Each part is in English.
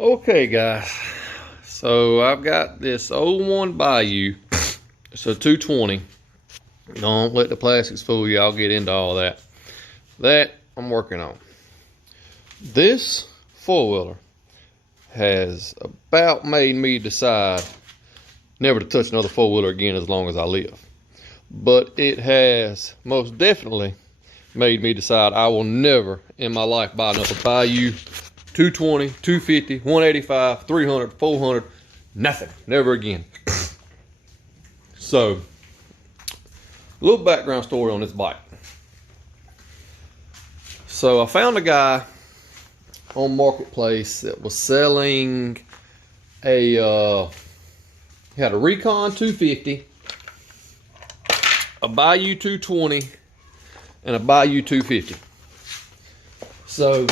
Okay, guys. So I've got this old one Bayou. It's a 220. Don't let the plastics fool you. I'll get into all that. That I'm working on. This four-wheeler has about made me decide never to touch another four-wheeler again as long as I live. But it has most definitely made me decide I will never in my life buy another Bayou 220, 250, 185, 300, 400, nothing. Never again. So, a little background story on this bike. So I found a guy on Marketplace that was selling he had a Recon 250, a Bayou 220, and a Bayou 250. So,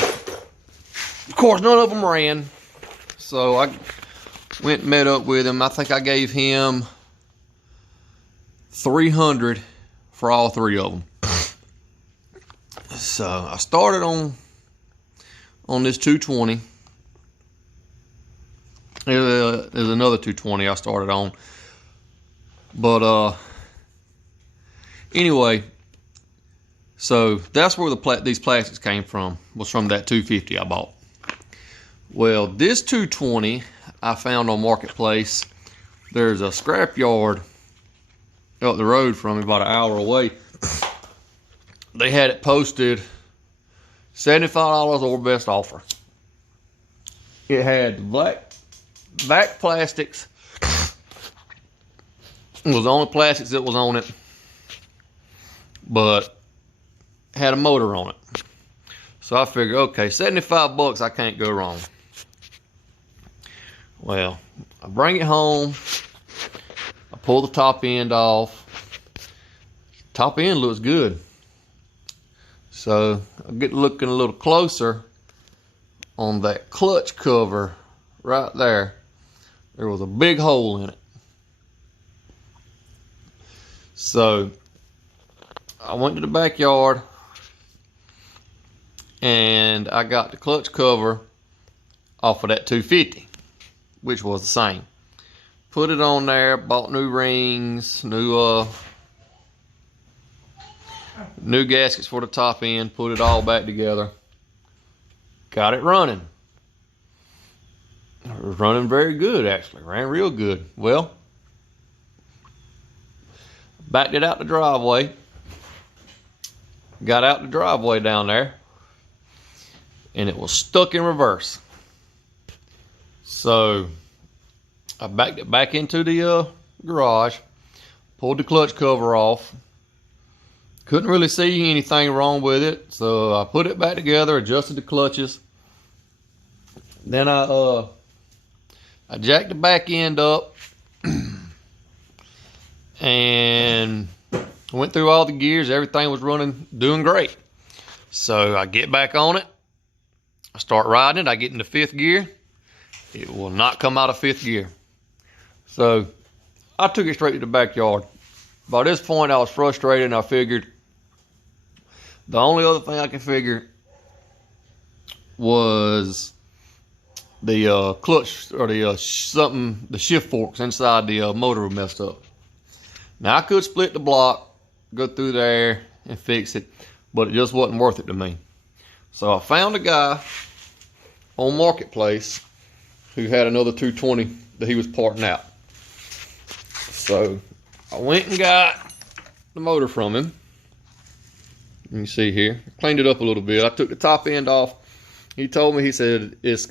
of course, none of them ran. So I went and met up with him. I think I gave him $300 for all three of them. So I started on this 220. There's another 220 I started on. But anyway, so that's where these plastics came from, was from that 250 I bought. Well, this 220 I found on Marketplace. There's a scrap yard up the road from me, about an hour away. They had it posted $75 or best offer. It had black plastics. It was the only plastics that was on it, but had a motor on it. So I figured, okay, 75 bucks, I can't go wrong. Well, I bring it home. I pull the top end off. Top end looks good. So I get looking a little closer on that clutch cover right there. There was a big hole in it. So I went to the backyard and I got the clutch cover off of that 250, which was the same. Put it on there, bought new rings, new gaskets for the top end, put it all back together. Got it running. It was running very good, actually. Ran real good. Well, backed it out the driveway. Got out the driveway down there, and it was stuck in reverse. So I backed it back into the garage, pulled the clutch cover off. Couldn't really see anything wrong with it, so I put it back together, adjusted the clutches. Then I jacked the back end up and went through all the gears. Everything was running, doing great. So I get back on it. I start riding it. I get into fifth gear. It will not come out of fifth gear. So I took it straight to the backyard. By this point, I was frustrated, and I figured the only other thing I could figure was the clutch or the shift forks inside the motor were messed up. Now I could split the block, go through there and fix it, but it just wasn't worth it to me. So I found a guy on Marketplace who had another 220 that he was parting out. So I went and got the motor from him. You can see here, I cleaned it up a little bit. I took the top end off. He told me, he said, it's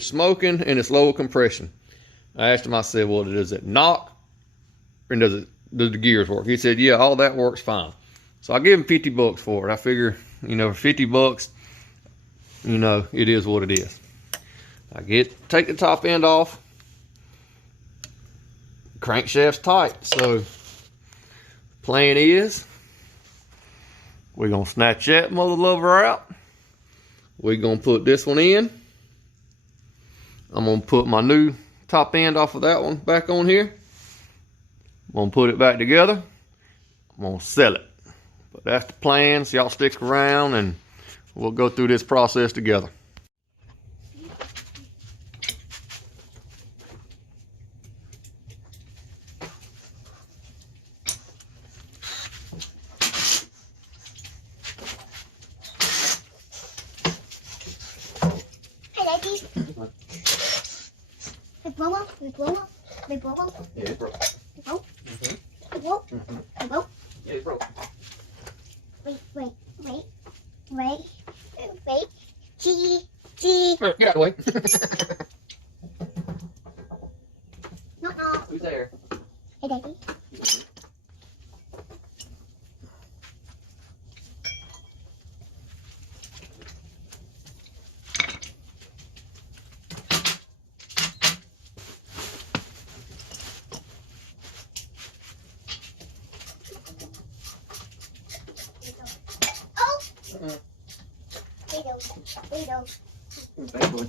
smoking and it's low compression. I asked him, I said, well, does it knock and does the gears work? He said, yeah, all that works fine. So I gave him 50 bucks for it. I figure, for 50 bucks, it is what it is. Take the top end off. Crankshaft's tight. So plan is, we're gonna snatch that mother lover out. We're gonna put this one in. I'm gonna put my new top end off of that one back on here. I'm gonna put it back together. I'm gonna sell it. But that's the plan, so y'all stick around and we'll go through this process together. Big blow up. Big blow up. Big blow up. Yeah, it's broke. Big blow. Mm-hmm. Big blow. Mm-hmm. Big blow. Yeah, it's broke. Wait. Gee. Get out of the way. No. Who's there? Hey, Daddy. Oh! Mm-mm. Play-Doh. Thank you.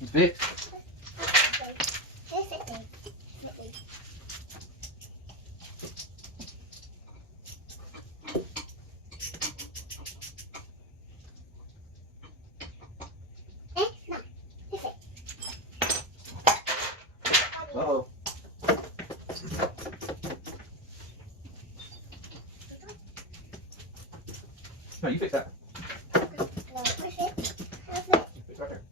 It's big. Uh-oh. No, you fix that. Fix right there.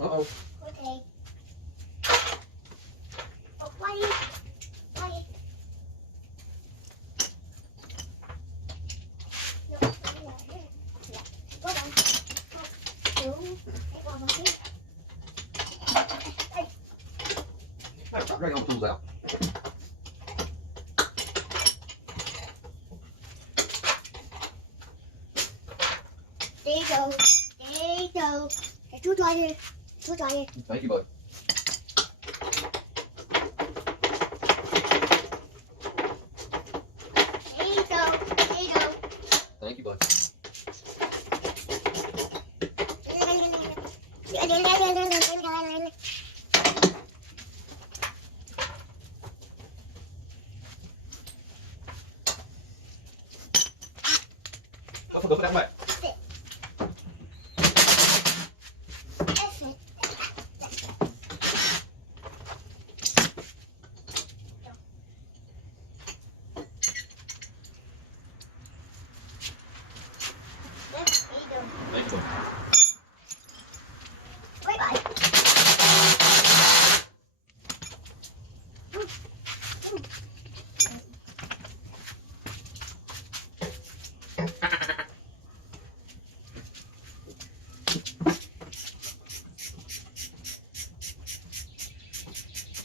Uh-oh. Okay. Why? Stop dragging all the tools out. There you go. The two dryer. Thank you, bud. There you go. Thank you, bud. Go put that back. Thank you, bud. Bye-bye.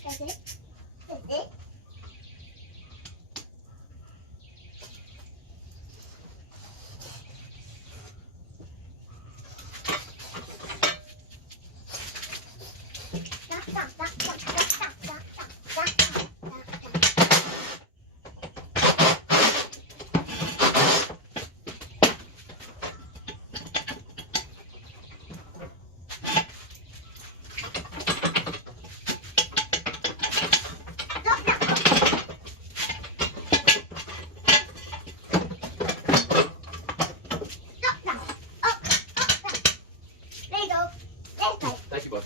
That's it. Thank you, bud.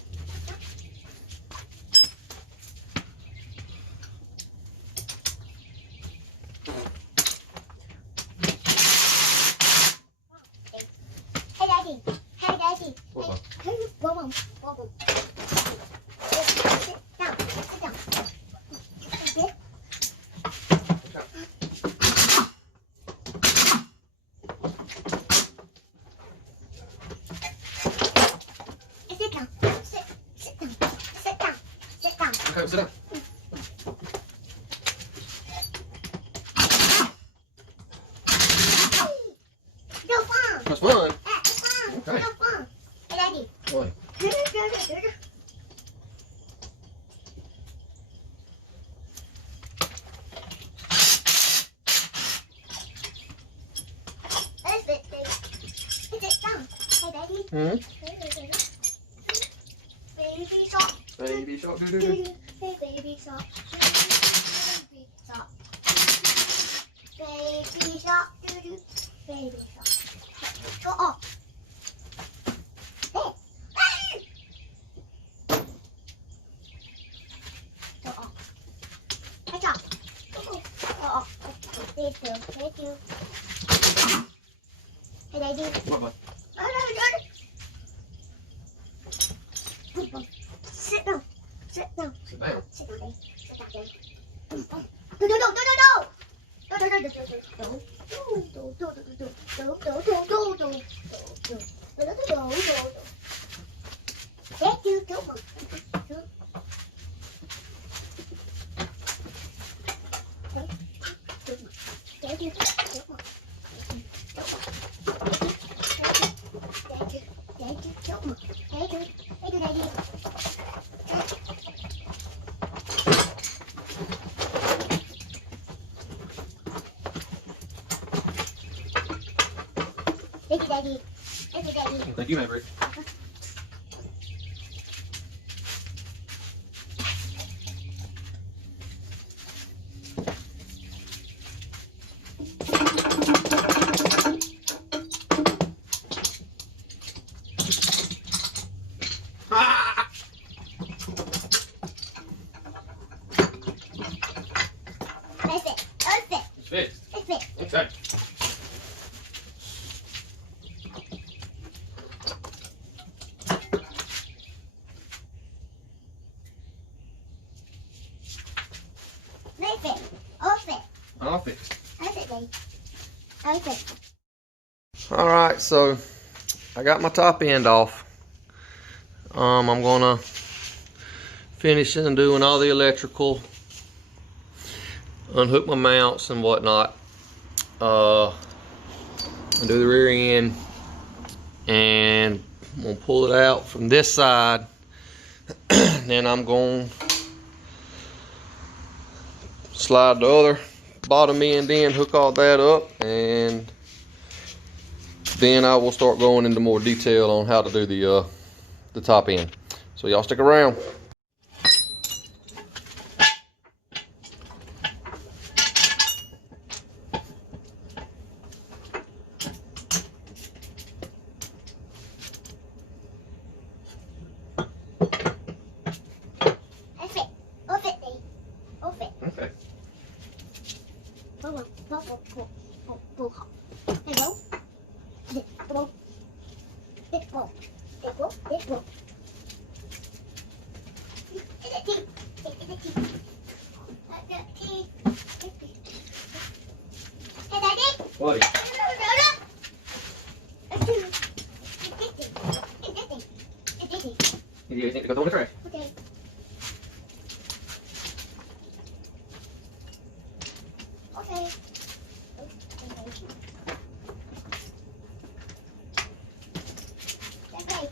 Hey, Daddy. What, bud? Hey, Mom. Sit down. Okay. Sit down. Okay, sit down. fun. It's fun. Okay. It's fun. Hey, Daddy. What? Hmm? Baby shark. Baby shark. Do, do, do. Hey, baby shark. Baby shark. Baby shark. Baby shark. Go off. Hey. Go off. Hey, Shark. Go off. Thank you. Thank you. Hey, Daddy. What? Sit down. Sit down. Sit down. Sit down, Daddy. Sit down, Daddy. No, no, no, no, no, no. No, no, no, no, no, no. Thank you, come on. Thank you, come on. Thank you, come on. Thank you, Daddy. Thank you, Daddy. Thank you, Daddy. Thank you, Maverick. That's it. That's it. Fixed. That's it. Okay. That's it. Off it. All fixed. That's it, Daddy. That's it. All right, so I got my top end off. I'm gonna finish and doing all the electrical, unhook my mounts and whatnot, and do the rear end, and I'm gonna pull it out from this side. Then I'm gonna slide the other bottom end in, hook all that up, and then I will start going into more detail on how to do the top end. So y'all stick around. That's it. Off it, Daddy. Off it. Okay. Pull. Hey, go. Go. Go. Hey, Daddy. Buddy. You need to go throw in the trash. Okay. Okay. Okay.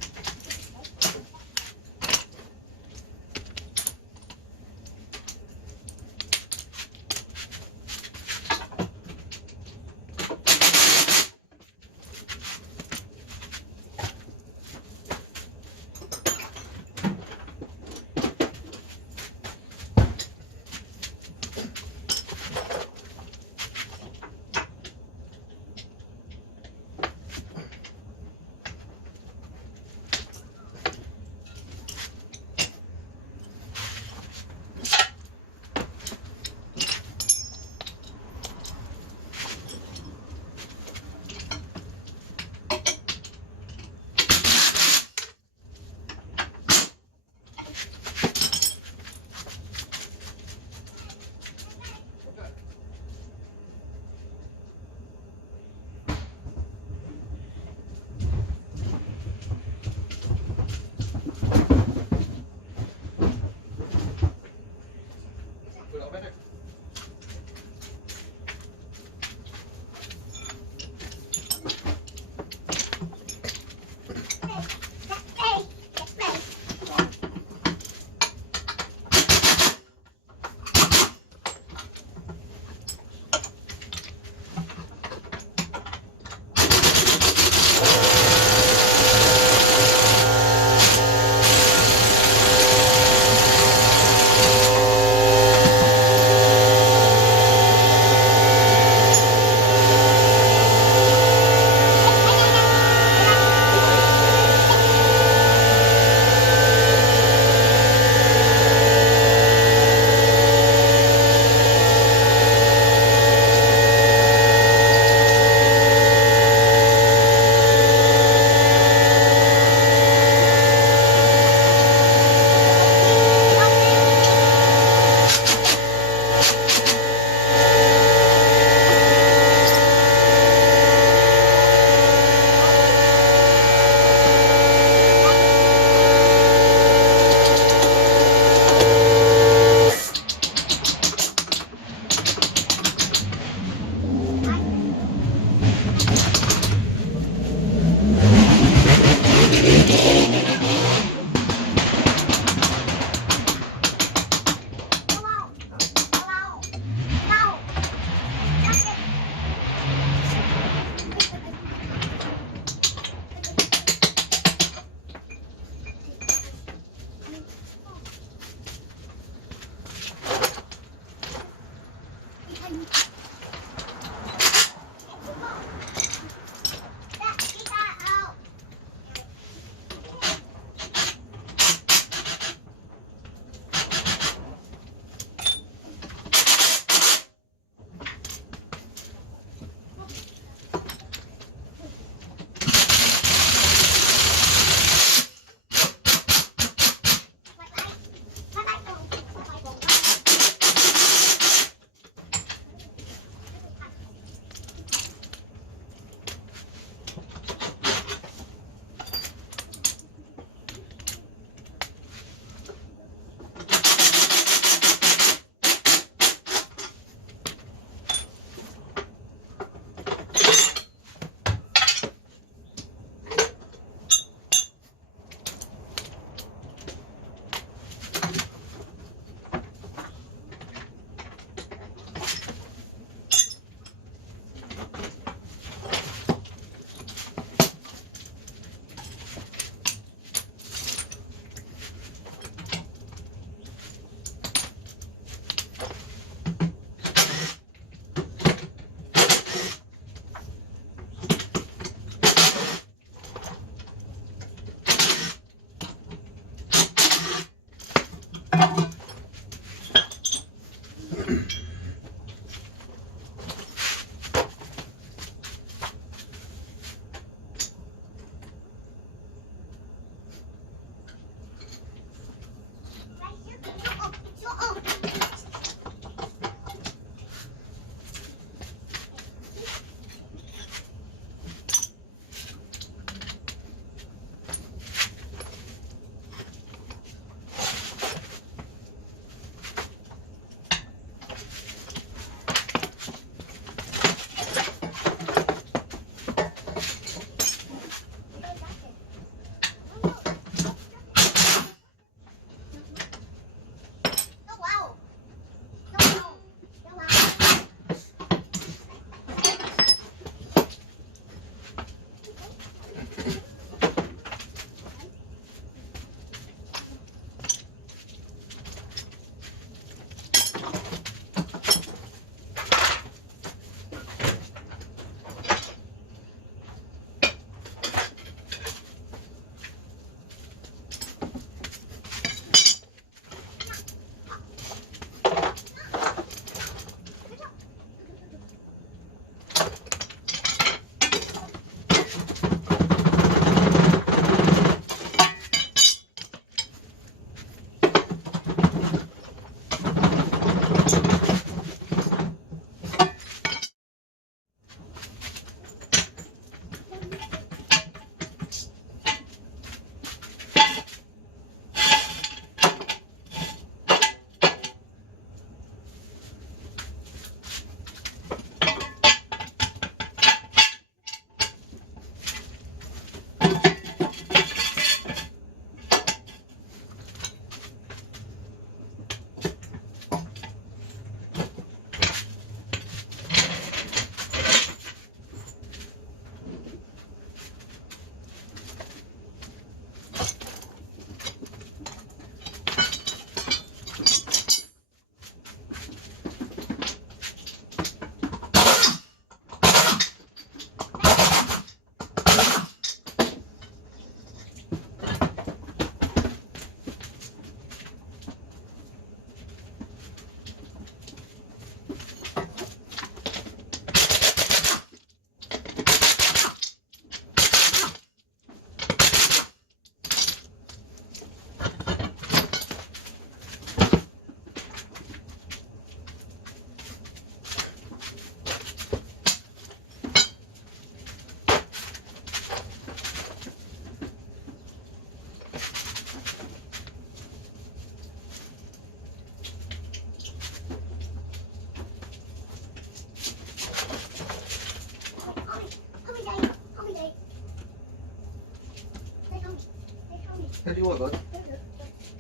do what, bud?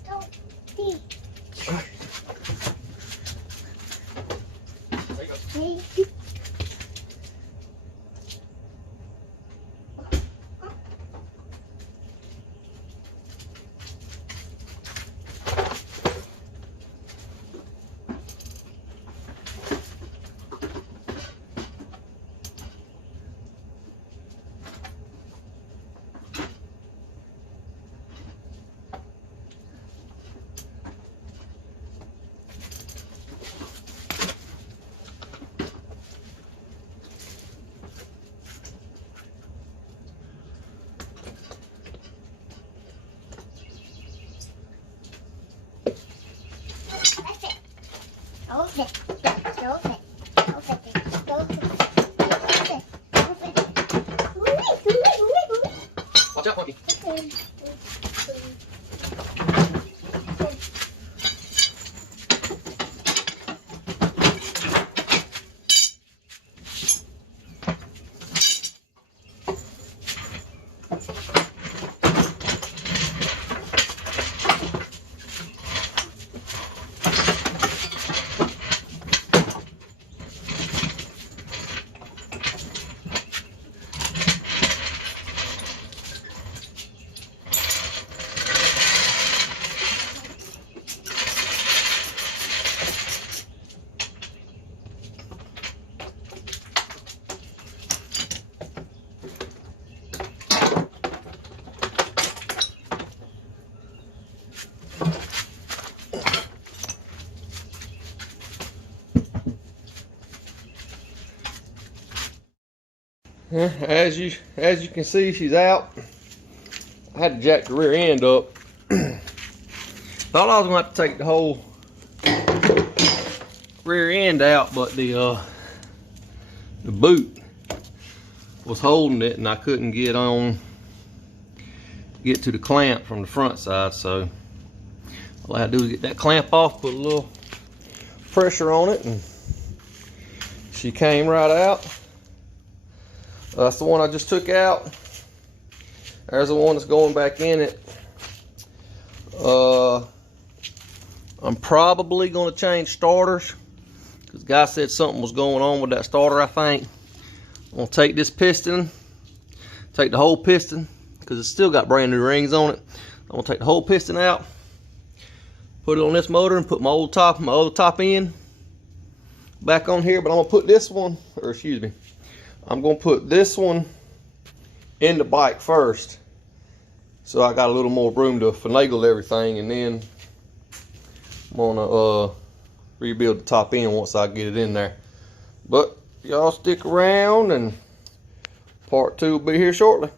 Don't see. There you go. Hey. Watch out, Monkey. As you can see, she's out. I had to jack the rear end up. Thought I was gonna have to take the whole rear end out, but the boot was holding it, and I couldn't get to the clamp from the front side. So all I had to do is get that clamp off, put a little pressure on it, and she came right out. That's the one I just took out. There's the one that's going back in it. I'm probably going to change starters because the guy said something was going on with that starter, I think. I'm going to take this piston, take the whole piston, because it's still got brand new rings on it. I'm going to take the whole piston out, put it on this motor, and put my other top end back on here. But I'm going to put this one, or excuse me, I'm going to put this one in the bike first, so I got a little more room to finagle everything, and then I'm going to rebuild the top end once I get it in there. But y'all stick around, and part 2 will be here shortly.